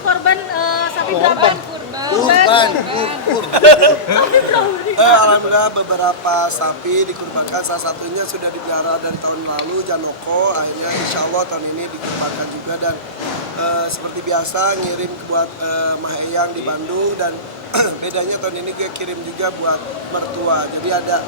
korban sapi berapa? Kurban. Sapi berapa? Alhamdulillah beberapa sapi dikurbankan, salah satunya sudah dipelihara dari tahun lalu, Janoko, akhirnya insya Allah tahun ini dikurbankan juga. Dan seperti biasa ngirim buat Mah Eyang di Bandung, dan bedanya tahun ini gue kirim juga buat mertua. Jadi ada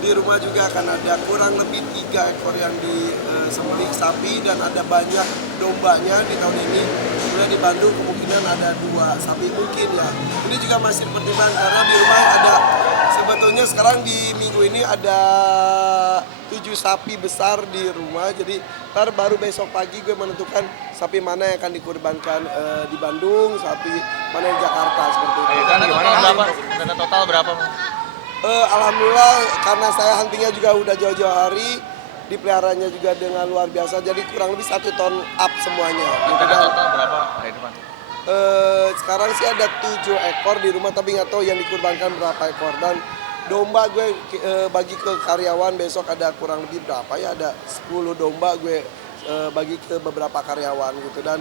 di rumah juga akan ada kurang lebih 3 ekor yang disembelih sapi, dan ada banyak dombanya di tahun ini. Kemudian di Bandung kemungkinan ada 2 sapi mungkin ya. Ini juga masih pertimbangan karena di rumah ada, sebetulnya sekarang di minggu ini ada 7 sapi besar di rumah. Jadi ntar baru besok pagi gue menentukan sapi mana yang akan dikurbankan di Bandung, sapi mana yang di Jakarta, seperti itu. Dana total berapa? Alhamdulillah karena saya huntingnya juga udah jauh-jauh hari, dipeliharanya juga dengan luar biasa, jadi kurang lebih 1 ton up semuanya. Dana total berapa hari depan? Sekarang sih ada 7 ekor di rumah, tapi nggak tahu yang dikurbankan berapa ekor. Dan domba gue bagi ke karyawan, besok ada kurang lebih berapa ya, ada 10 domba gue bagi ke beberapa karyawan gitu. Dan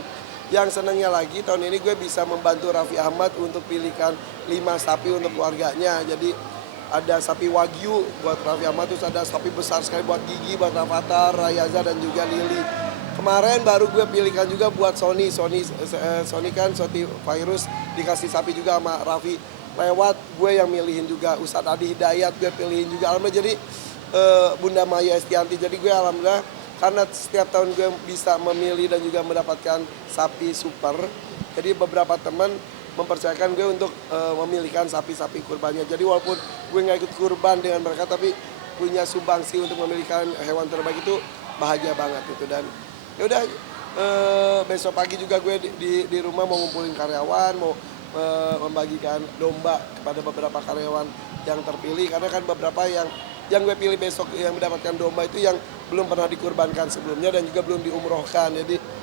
yang senangnya lagi tahun ini gue bisa membantu Raffi Ahmad untuk pilihkan 5 sapi untuk keluarganya. Jadi ada sapi Wagyu buat Raffi Ahmad, terus ada sapi besar sekali buat Gigi, buat Rafathar, Rayaza, dan juga Lili. Kemarin baru gue pilihkan juga buat Sony kan, Soti Virus dikasih sapi juga sama Raffi. Lewat gue yang milihin juga, Ustadz Adi Hidayat gue pilihin juga. Alhamdulillah, jadi Bunda Maya Estianti. Jadi gue alhamdulillah karena setiap tahun gue bisa memilih dan juga mendapatkan sapi super. Jadi beberapa teman mempercayakan gue untuk memilihkan sapi-sapi kurbannya. Jadi walaupun gue nggak ikut kurban dengan mereka, tapi punya sumbangsi untuk memilihkan hewan terbaik, itu bahagia banget itu. Dan ya udah, besok pagi juga gue di rumah mau ngumpulin karyawan, mau membagikan domba kepada beberapa karyawan yang terpilih, karena kan beberapa yang gue pilih besok yang mendapatkan domba itu yang belum pernah dikurbankan sebelumnya dan juga belum diumrohkan. Jadi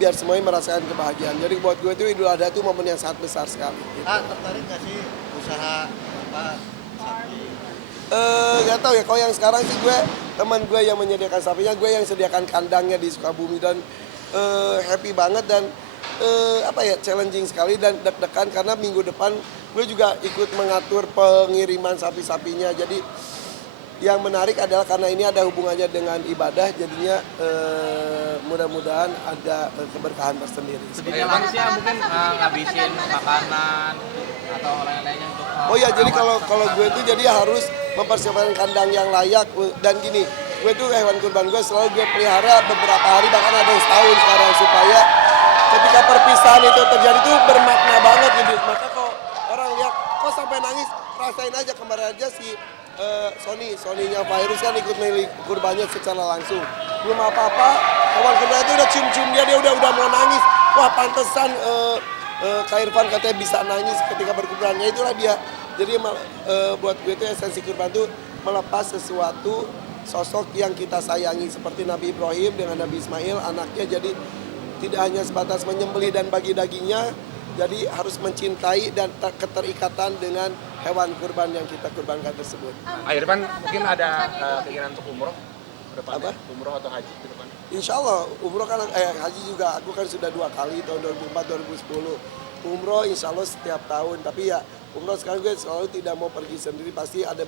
biar semuanya merasakan kebahagiaan. Jadi buat gue itu Idul Adha itu momen yang sangat besar sekali gitu. Tertarik gak sih usaha apa sapi? Gak tahu ya, kalau yang sekarang sih gue, teman gue yang menyediakan sapinya, gue yang sediakan kandangnya di Sukabumi. Dan happy banget dan challenging sekali dan deg-degan karena minggu depan gue juga ikut mengatur pengiriman sapi-sapinya. Jadi yang menarik adalah karena ini ada hubungannya dengan ibadah, jadinya mudah-mudahan ada keberkahan tersendiri. Sedikit manusia mungkin ngabisin makanan atau lain-lainnya untuk Oh ya, jadi kalau gue tuh jadi harus mempersiapkan kandang yang layak. Dan gini, gue tuh hewan kurban gue selalu gue pelihara beberapa hari, bahkan ada yang setahun sekarang, supaya ketika perpisahan itu terjadi tuh bermakna banget gitu. Maka kalau orang lihat kok sampai nangis, rasain aja. Kemarin aja si Sony-nya Virus kan ikut milih kurbannya secara langsung. Belum apa-apa, hewan kurban itu udah cium-cium dia udah mau nangis. Wah, pantesan Kak Irfan katanya bisa nangis ketika berkurbannya, itulah dia. Jadi buat gue itu esensi kurban itu melepas sesuatu sosok yang kita sayangi, seperti Nabi Ibrahim dengan Nabi Ismail anaknya. Jadi tidak hanya sebatas menyembelih dan bagi dagingnya, jadi harus mencintai dan keterikatan dengan hewan kurban yang kita kurbankan tersebut. Irfan mungkin ada keinginan untuk umroh ke depan? Apa? Umroh atau haji ke depan? Insya Allah umroh kan, haji juga aku kan sudah 2 kali, tahun 2004, 2010. Umroh insya Allah setiap tahun, tapi ya umroh sekarang gue selalu tidak mau pergi sendiri, pasti ada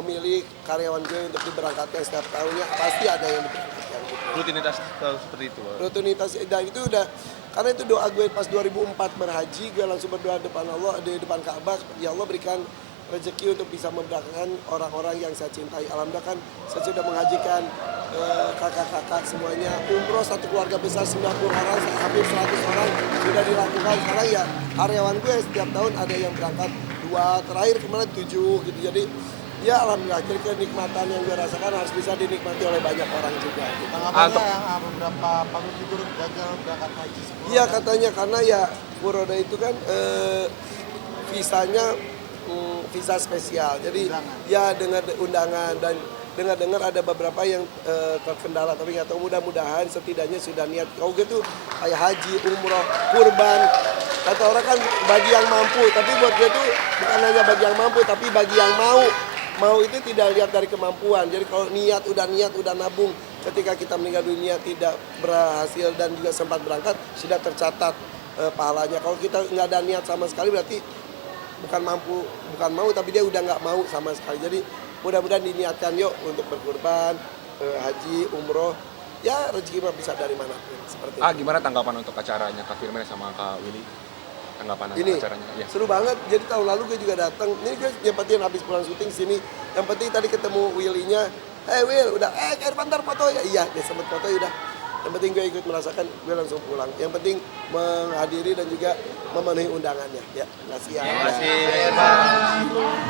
memilih karyawan gue untuk diberangkatkan setiap tahunnya, pasti ada yang diberangkatkan. Gitu. Rutinitas seperti itu? Rutinitas, dan itu udah, karena itu doa gue pas 2004 berhaji, gue langsung berdoa depan Allah, di depan Ka'bah, ya Allah berikan rezeki untuk bisa memberangkatkan orang-orang yang saya cintai. Alhamdulillah kan saya sudah menghajikan kakak-kakak semuanya. Umroh satu keluarga besar 90 orang, hampir 100 orang sudah dilakukan. Sekarang ya karyawan gue setiap tahun ada yang berangkat 2, terakhir kemarin 7 gitu. Jadi ya alhamdulillah, jadi kenikmatan yang gue rasakan harus bisa dinikmati oleh banyak orang juga. Gitu. Tanggapannya yang beberapa public figure gagal berangkat haji sebelum. Iya katanya, karena ya Furoda itu kan visanya visa spesial, jadi ya dengan undangan, dan dengar ada beberapa yang terkendala, tapi nggak tahu, mudah-mudahan setidaknya sudah niat. Kalau gitu kayak haji, umroh, kurban, kata orang kan bagi yang mampu, tapi buat gue tuh bukan hanya bagi yang mampu, tapi bagi yang mau itu tidak lihat dari kemampuan. Jadi kalau niat, udah nabung, ketika kita meninggal dunia tidak berhasil dan juga sempat berangkat, sudah tercatat pahalanya. Kalau kita nggak ada niat sama sekali berarti bukan mau, tapi dia udah nggak mau sama sekali. Jadi mudah-mudahan diniatkan yuk untuk berkurban, haji, umroh, ya rezeki mah bisa dari manapun seperti itu. Gimana tanggapan untuk acaranya Kak Firman sama Kak Willy? Tanggapan Ini acaranya? Ya. seru banget. Jadi tahun lalu gue juga datang. Ini gue yang penting habis pulang syuting sini. Yang penting tadi ketemu Willy-nya. Will, udah kayak bentar foto ya. Iya, dia sempat foto ya udah. Yang penting gue ikut merasakan, gue langsung pulang. Yang penting menghadiri dan juga memenuhi undangannya. Ya, terima kasih ya. Terima kasih.